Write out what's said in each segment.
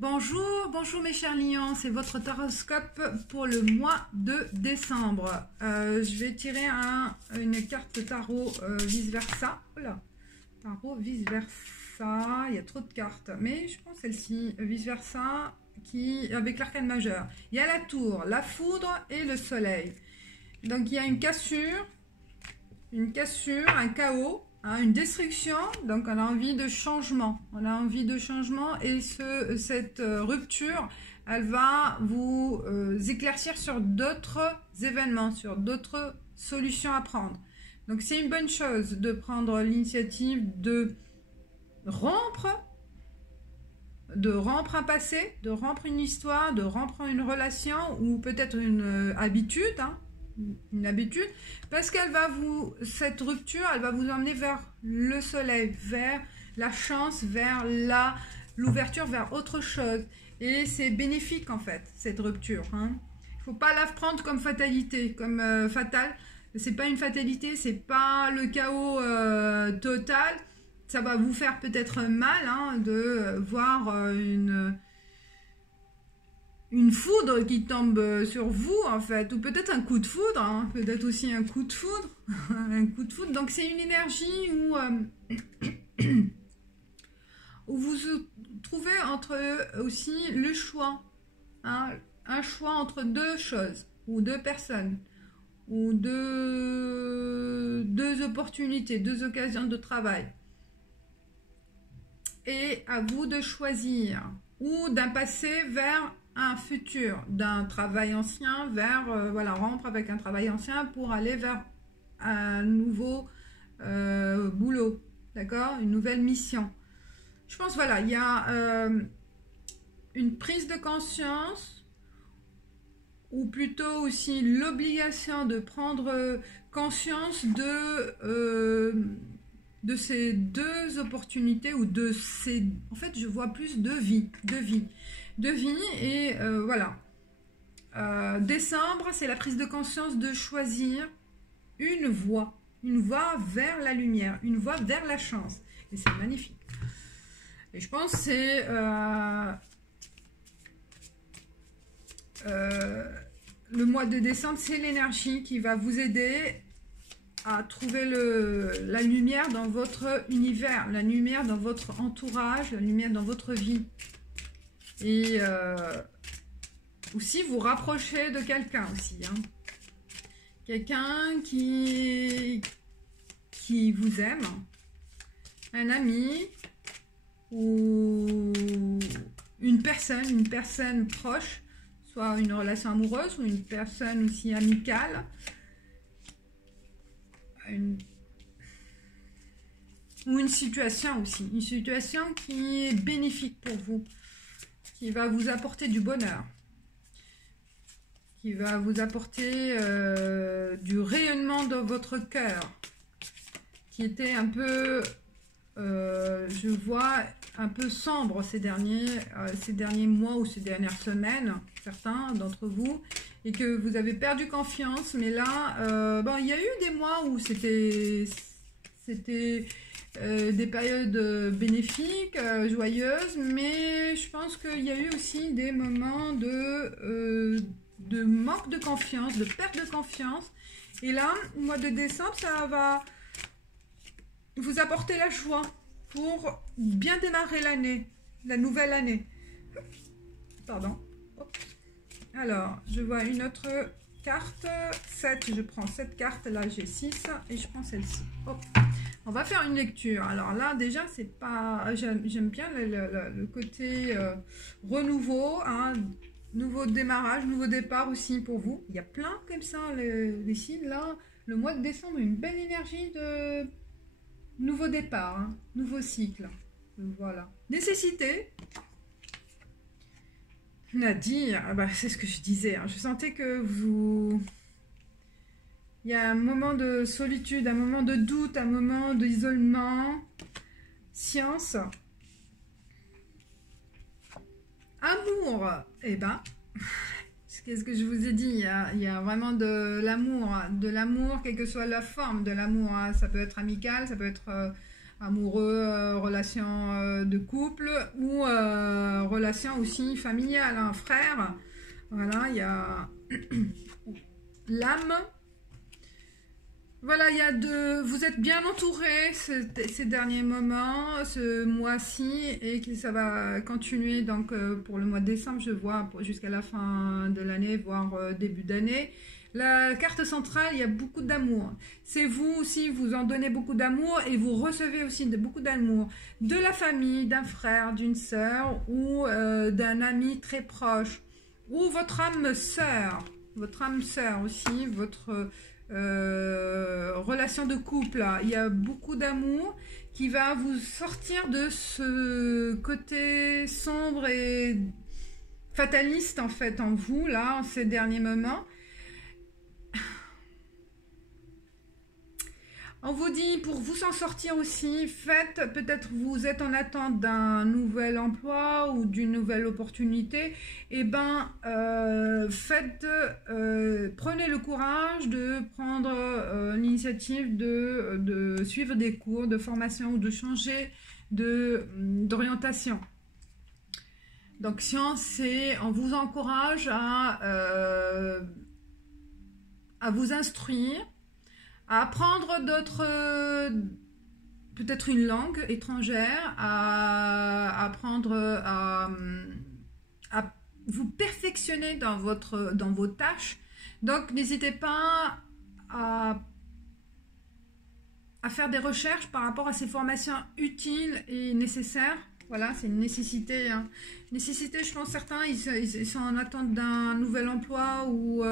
Bonjour, bonjour mes chers lions, c'est votre taroscope pour le mois de décembre. Je vais tirer une carte tarot vice-versa. Voilà, tarot vice-versa, il y a trop de cartes, mais je pense celle-ci, vice-versa, avec l'arcane majeur. Il y a la tour, la foudre et le soleil. Donc il y a une cassure, un chaos. Une destruction, donc on a envie de changement, et cette rupture, elle va vous éclaircir sur d'autres événements, sur d'autres solutions à prendre. Donc c'est une bonne chose de prendre l'initiative de rompre un passé, de rompre une histoire, de rompre une relation ou peut-être une habitude, parce qu'elle va cette rupture, elle va vous emmener vers le soleil, vers la chance, vers l'ouverture, vers autre chose. Et c'est bénéfique en fait, cette rupture. Il ne faut pas la prendre comme fatalité, comme fatale. C'est pas une fatalité, c'est pas le chaos total. Ça va vous faire peut-être mal de voir une foudre qui tombe sur vous en fait, ou peut-être un coup de foudre, peut-être aussi un coup de foudre, donc c'est une énergie où vous trouvez entre aussi le choix, un choix entre deux choses, ou deux personnes, ou deux opportunités, deux occasions de travail, et à vous de choisir, ou d'un passé vers un futur, d'un travail ancien vers, rompre avec un travail ancien pour aller vers un nouveau boulot, d'accord, une nouvelle mission. Je pense, voilà, il y a une prise de conscience, ou plutôt aussi l'obligation de prendre conscience de ces deux opportunités, ou de ces... En fait, je vois plus de vie, et voilà. Décembre, c'est la prise de conscience de choisir une voie vers la lumière, une voie vers la chance. Et c'est magnifique. Et je pense que c'est le mois de décembre, c'est l'énergie qui va vous aider à trouver la lumière dans votre univers, la lumière dans votre entourage, la lumière dans votre vie. Et aussi vous rapprocher de quelqu'un aussi. Quelqu'un qui vous aime, un ami ou une personne proche, soit une relation amoureuse ou une personne aussi amicale. Ou une situation aussi, une situation qui est bénéfique pour vous, qui va vous apporter du bonheur, qui va vous apporter du rayonnement dans votre cœur, qui était un peu, je vois, un peu sombre ces derniers mois ou ces dernières semaines, certains d'entre vous, et que vous avez perdu confiance. Mais là, il y a eu des mois où c'était des périodes bénéfiques, joyeuses, mais je pense qu'il y a eu aussi des moments de manque de confiance, de perte de confiance. Et là, au mois de décembre, ça va vous apporter la joie pour bien démarrer l'année, la nouvelle année. Pardon. Hop. Alors, je vois une autre carte, 7, je prends cette carte, là j'ai 6, et je prends celle-ci. On va faire une lecture. Alors là, déjà, c'est pas... J'aime bien le côté renouveau, nouveau démarrage, nouveau départ aussi pour vous. Il y a plein comme ça, les signes là. Le mois de décembre, une belle énergie de nouveau départ, nouveau cycle. Voilà. Nécessité. Nadir, c'est ce que je disais. Je sentais que vous... Il y a un moment de solitude, un moment de doute, un moment d'isolement. Science. Amour. Qu'est-ce que je vous ai dit? Il y a vraiment de l'amour, quelle que soit la forme de l'amour. Ça peut être amical, ça peut être amoureux, relation de couple ou relation aussi familiale, un frère. Voilà, il y a l'âme. Voilà, vous êtes bien entouré ces derniers moments, ce mois-ci, et que ça va continuer donc pour le mois de décembre, je vois, jusqu'à la fin de l'année, voire début d'année. La carte centrale, il y a beaucoup d'amour. C'est vous aussi, vous en donnez beaucoup d'amour et vous recevez aussi beaucoup d'amour. De la famille, d'un frère, d'une sœur ou d'un ami très proche. Ou votre âme sœur aussi, votre relation de couple. Là. Il y a beaucoup d'amour qui va vous sortir de ce côté sombre et fataliste en fait en vous, là, en ces derniers moments. On vous dit, pour vous en sortir aussi, peut-être vous êtes en attente d'un nouvel emploi ou d'une nouvelle opportunité, et prenez le courage de prendre l'initiative de suivre des cours de formation ou de changer d'orientation. Donc science, on vous encourage à vous instruire, à apprendre peut-être une langue étrangère, à apprendre à vous perfectionner dans vos tâches. Donc n'hésitez pas à faire des recherches par rapport à ces formations utiles et nécessaires. Voilà, c'est une nécessité. Hein. Nécessité, je pense certains, ils sont en attente d'un nouvel emploi ou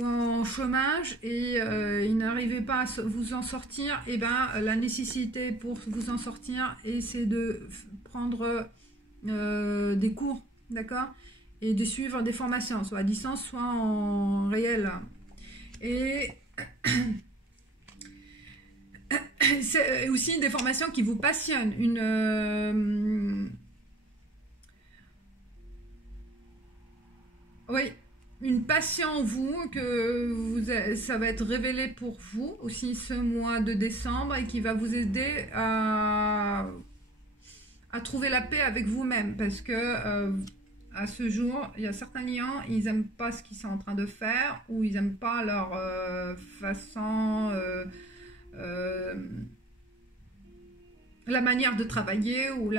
en chômage et ils n'arrivaient pas à vous en sortir. Et la nécessité pour vous en sortir, c'est de prendre des cours, d'accord, et de suivre des formations, soit à distance, soit en réel. Et c'est aussi des formations qui vous passionnent, une passion en vous, ça va être révélé pour vous aussi ce mois de décembre et qui va vous aider à trouver la paix avec vous-même, parce que à ce jour, il y a certains clients, ils n'aiment pas ce qu'ils sont en train de faire ou ils n'aiment pas leur façon... la manière de travailler ou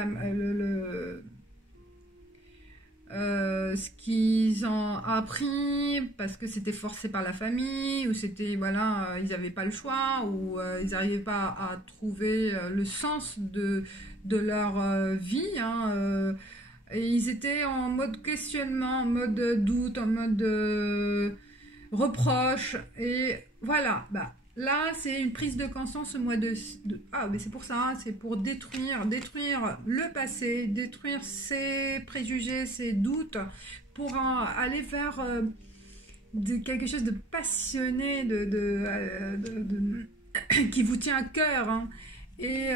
ce qu'ils ont appris parce que c'était forcé par la famille ou c'était voilà, ils n'avaient pas le choix ou ils n'arrivaient pas à trouver le sens de leur vie, hein, et ils étaient en mode questionnement, en mode doute, en mode reproche, et voilà, là, c'est une prise de conscience ce mois mais c'est pour ça, c'est pour détruire le passé, détruire ses préjugés, ses doutes, pour aller vers quelque chose de passionné, qui vous tient à cœur. Hein. Et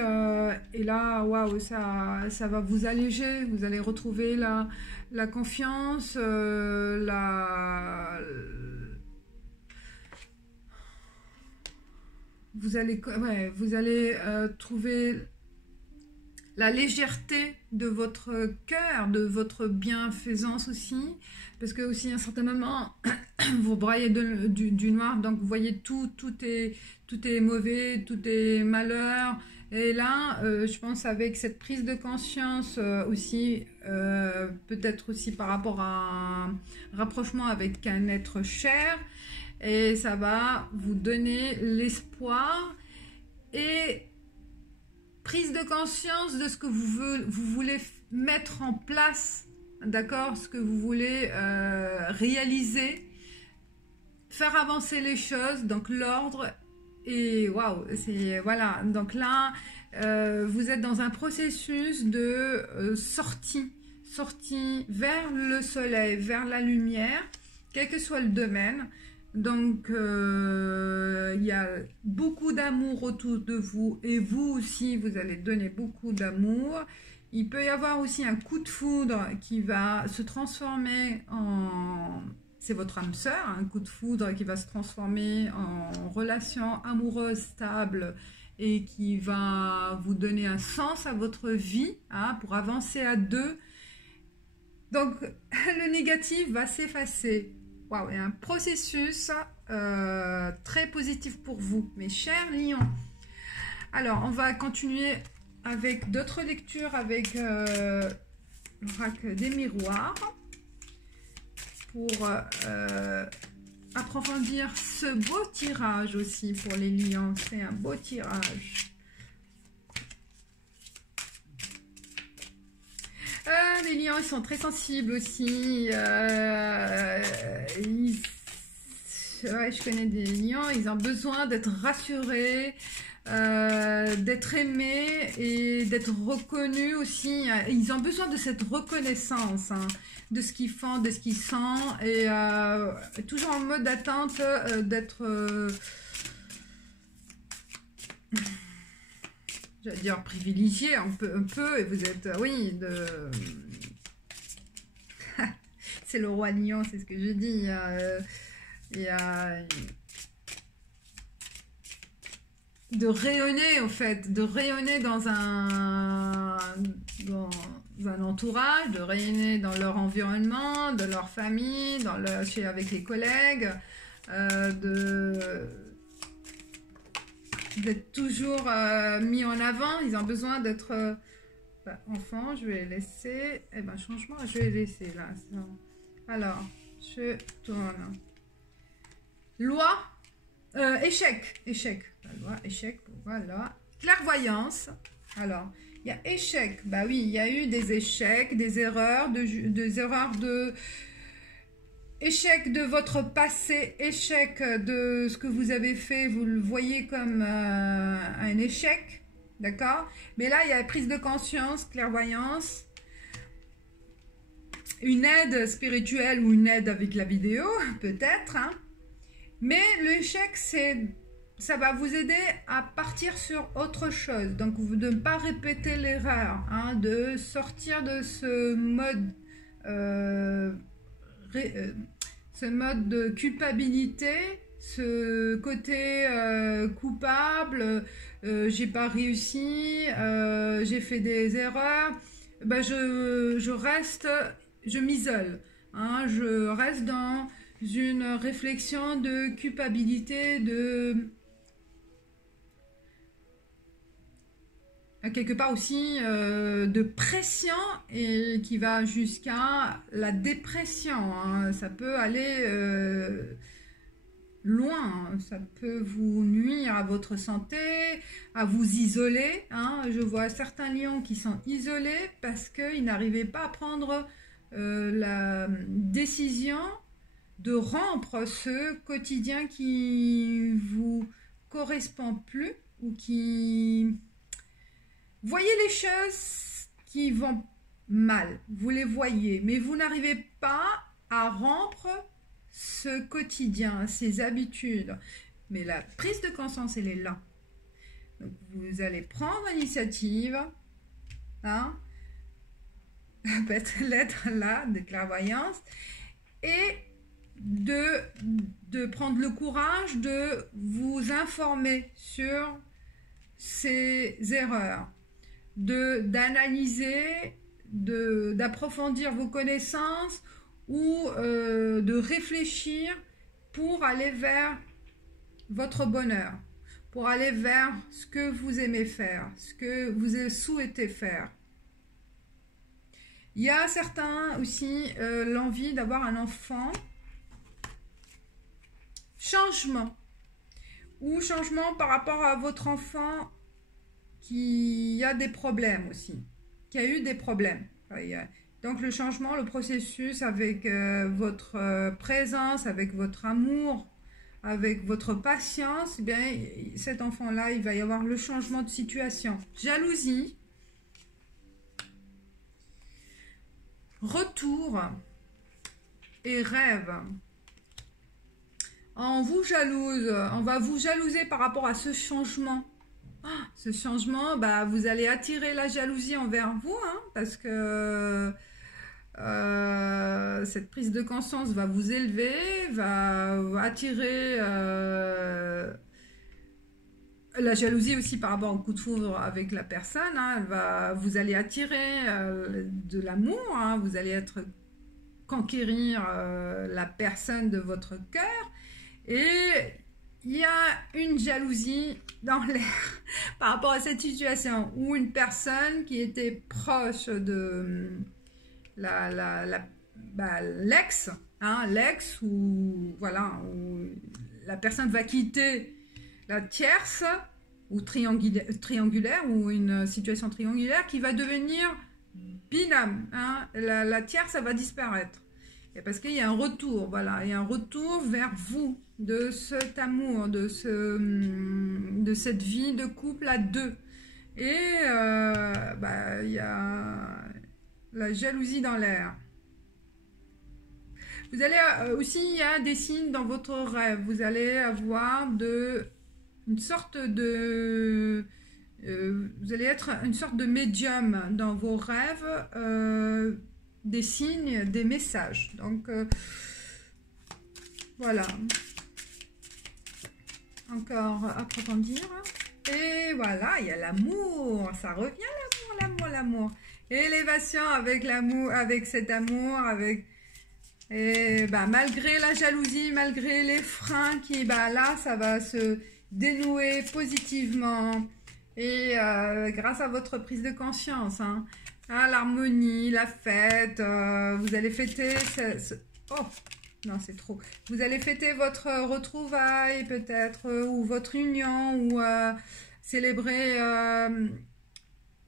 là, waouh, ça va vous alléger, vous allez retrouver la confiance, vous allez trouver la légèreté de votre cœur, de votre bienfaisance aussi, parce que aussi à un certain moment, vous broyez du noir, donc vous voyez tout est mauvais, tout est malheur, et là, je pense avec cette prise de conscience aussi, peut-être aussi par rapport à un rapprochement avec un être cher, et ça va vous donner l'espoir et prise de conscience de ce que vous voulez mettre en place, d'accord, ce que vous voulez réaliser, faire avancer les choses, donc l'ordre, et waouh, c'est voilà, donc là vous êtes dans un processus de sortie vers le soleil, vers la lumière, quel que soit le domaine. Donc, il y a beaucoup d'amour autour de vous et vous aussi, vous allez donner beaucoup d'amour. Il peut y avoir aussi un coup de foudre qui va se transformer en... C'est votre âme sœur, un coup de foudre qui va se transformer en relation amoureuse stable et qui va vous donner un sens à votre vie, hein, pour avancer à deux. Donc, le négatif va s'effacer. Waouh, il y a un processus très positif pour vous, mes chers lions. Alors, on va continuer avec d'autres lectures avec l'oracle des miroirs pour approfondir ce beau tirage aussi pour les lions. C'est un beau tirage. Les lions, ils sont très sensibles aussi. Ouais, je connais des lions, ils ont besoin d'être rassurés, d'être aimés et d'être reconnus aussi. Ils ont besoin de cette reconnaissance, hein, de ce qu'ils font, de ce qu'ils sentent, et toujours en mode d'attente d'être... j'allais dire privilégié un peu, et vous êtes, oui, c'est le roi lion, c'est ce que je dis. Il y a de rayonner, en fait, de rayonner dans un entourage, de rayonner dans leur environnement, de leur famille, avec les collègues, d'être toujours mis en avant. Ils ont besoin d'être enfants. Je vais les laisser, changement, je vais les laisser là. Alors, je tourne. Loi, échec, loi, échec, voilà. Clairvoyance. Alors, il y a échec. Bah oui, il y a eu des échecs, des erreurs, échec de votre passé, échec de ce que vous avez fait, vous le voyez comme un échec, d'accord? Mais là, il y a prise de conscience, clairvoyance, une aide spirituelle ou une aide avec la vidéo, peut-être, hein? Mais l'échec, ça va vous aider à partir sur autre chose. Donc, de ne pas répéter l'erreur, hein, de sortir de ce mode, de culpabilité, ce côté coupable, j'ai pas réussi, j'ai fait des erreurs. Ben, je m'isole, hein, je reste dans une réflexion de culpabilité, quelque part aussi de pression, et qui va jusqu'à la dépression, hein. Ça peut aller loin, hein. Ça peut vous nuire à votre santé, à vous isoler, hein. Je vois certains lions qui sont isolés parce qu'ils n'arrivaient pas à prendre la décision de rompre ce quotidien qui vous correspond plus, ou qui... Voyez les choses qui vont mal, vous les voyez, mais vous n'arrivez pas à rompre ce quotidien, ces habitudes. Mais la prise de conscience, elle est là. Donc, vous allez prendre l'initiative, hein, peut-être l'être là, de clairvoyance, et de prendre le courage de vous informer sur ces erreurs, d'analyser, d'approfondir vos connaissances, ou de réfléchir pour aller vers votre bonheur, pour aller vers ce que vous aimez faire, ce que vous souhaitez faire. Il y a certains aussi l'envie d'avoir un enfant. Changement, ou changement par rapport à votre enfant qui a des problèmes aussi, qui a eu des problèmes. Donc le changement, le processus avec votre présence, avec votre amour, avec votre patience, eh bien, cet enfant-là, il va y avoir le changement de situation. Jalousie, retour et rêve. On vous jalouse, on va vous jalouser par rapport à ce changement. Ce changement, bah, vous allez attirer la jalousie envers vous, hein, parce que cette prise de conscience va vous élever, va attirer la jalousie aussi par rapport au coup de foudre avec la personne, hein, vous allez attirer de l'amour, hein, vous allez conquérir la personne de votre cœur, et il y a une jalousie dans l'air par rapport à cette situation, où une personne qui était proche de l'ex, hein, l'ex, ou voilà, où la personne va quitter la tierce ou triangulaire, ou une situation triangulaire qui va devenir binôme, hein. La tierce, ça va disparaître. Et parce qu'il y a un retour, voilà, il y a un retour vers vous de cet amour, de cette vie de couple à deux. Et il y a la jalousie dans l'air. Vous allez aussi, il y a des signes dans votre rêve. Vous allez avoir une sorte de... vous allez être une sorte de médium dans vos rêves, des signes, des messages. Donc, voilà. Encore approfondir. Et voilà, il y a l'amour. Ça revient, l'amour. Élévation avec l'amour, avec cet amour, avec... Et malgré la jalousie, malgré les freins là, ça va se dénouer positivement. Et grâce à votre prise de conscience, hein, l'harmonie, la fête, vous allez fêter oh, non, c'est trop. Vous allez fêter votre retrouvaille peut-être, ou votre union, ou célébrer,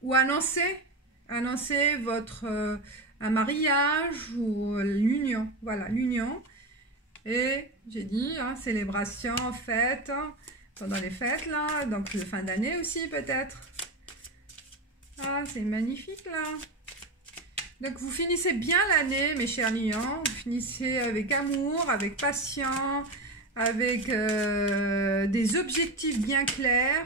ou annoncer votre... un mariage ou l'union, voilà, l'union. Et j'ai dit, hein, célébration, fête, pendant les fêtes, là, donc fin d'année aussi peut-être. Ah, c'est magnifique, là. Donc vous finissez bien l'année, mes chers lions, vous finissez avec amour, avec patience, avec des objectifs bien clairs,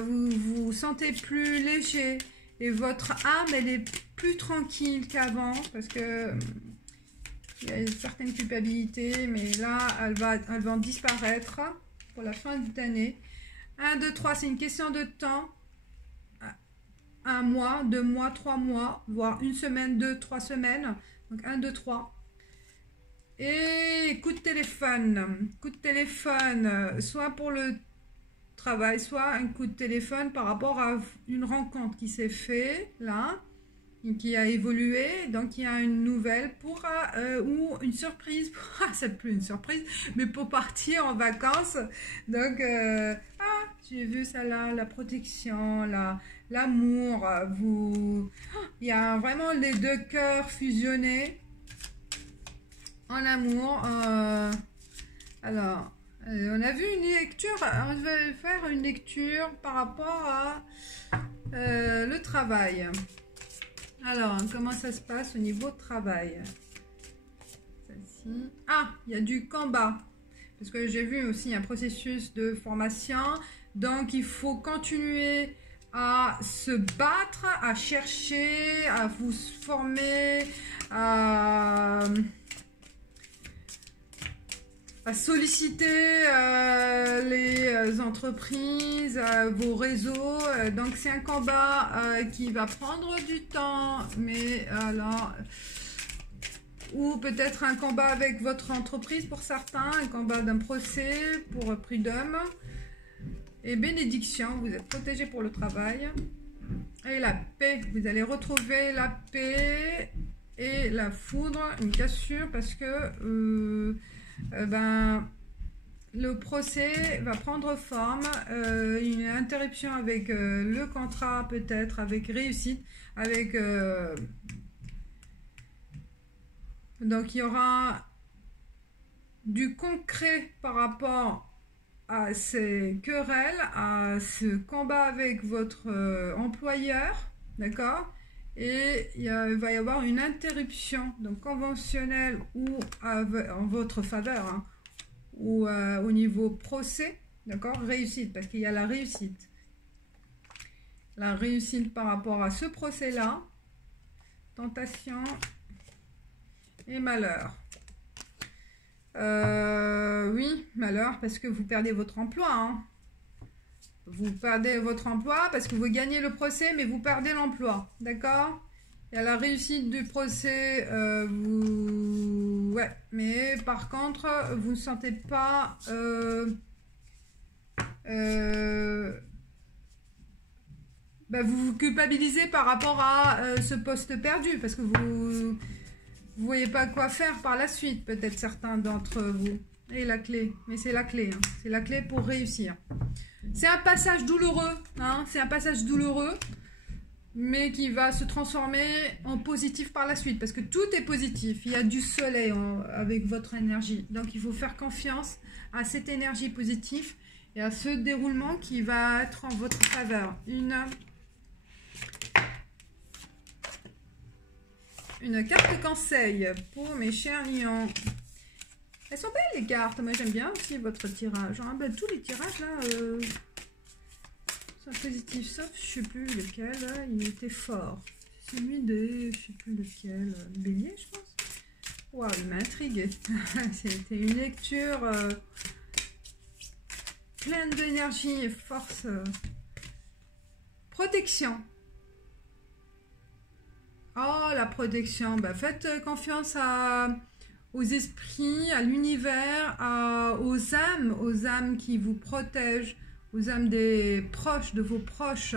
vous vous sentez plus léger, et votre âme, elle est plus tranquille qu'avant, parce que il y a une certaine culpabilité, mais là, elle va disparaître pour la fin de l'année. 1, 2, 3, c'est une question de temps. 1 mois, 2 mois, 3 mois, voire 1 semaine, 2, 3 semaines. Donc 1, 2, 3. Et coup de téléphone. Coup de téléphone, soit pour le travail, soit un coup de téléphone par rapport à une rencontre qui s'est faite, là, qui a évolué, donc il y a une nouvelle ou une surprise, c'est plus une surprise, mais pour partir en vacances. Donc, j'ai vu ça là, la protection, l'amour, il y a vraiment les deux cœurs fusionnés en amour. Alors, on a vu une lecture, on va faire une lecture par rapport à le travail. Alors, comment ça se passe au niveau travail? Celle-ci. Ah, il y a du combat. Parce que j'ai vu aussi un processus de formation. Donc, il faut continuer à se battre, à chercher, à vous former, à solliciter les entreprises, vos réseaux. Donc c'est un combat qui va prendre du temps, mais alors, ou peut-être un combat avec votre entreprise pour certains, un combat d'un procès pour prud'homme. Et bénédiction, vous êtes protégé pour le travail. Et la paix, vous allez retrouver la paix et la foudre, une cassure, parce que le procès va prendre forme, une interruption avec le contrat, peut-être avec réussite, avec donc il y aura du concret par rapport à ces querelles, à ce combat avec votre employeur, d'accord? Et il va y avoir une interruption, donc conventionnelle ou en votre faveur, hein, ou au niveau procès, d'accord? Réussite, parce qu'il y a la réussite. La réussite par rapport à ce procès-là, tentation et malheur. Oui, malheur, parce que vous perdez votre emploi, hein. vous perdez votre emploi parce que vous gagnez le procès, mais vous perdez l'emploi. D'accord? Et à la réussite du procès, ouais, mais par contre, vous ne sentez pas... vous vous culpabilisez par rapport à ce poste perdu parce que vous voyez pas quoi faire par la suite, peut-être certains d'entre vous. Et la clé, mais c'est la clé, hein. C'est la clé pour réussir. C'est un passage douloureux, hein. C'est un passage douloureux, mais qui va se transformer en positif par la suite, parce que tout est positif. Il y a du soleil avec votre énergie, donc il faut faire confiance à cette énergie positive et à ce déroulement qui va être en votre faveur. Une carte conseil pour mes chers lions. Elles sont belles les cartes. Moi j'aime bien aussi votre tirage. Hein. Tous les tirages là sont positifs, sauf je sais plus lequel. Là, il était fort. C'est celui de je sais plus lequel. Le bélier je pense. Waouh, il m'a intrigué. C'était une lecture pleine d'énergie et force. Protection. Oh, la protection. Faites confiance aux esprits, à l'univers, aux âmes qui vous protègent, aux âmes des proches, de vos proches.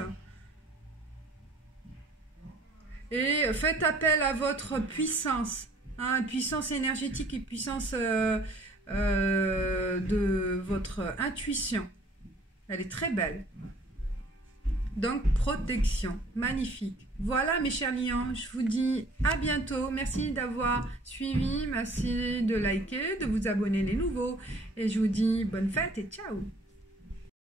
Et faites appel à votre puissance, hein, puissance énergétique et puissance de votre intuition. Elle est très belle. Donc, protection. Magnifique. Voilà, mes chers lions. Je vous dis à bientôt. Merci d'avoir suivi. Merci de liker, de vous abonner les nouveaux. Et je vous dis bonne fête et ciao.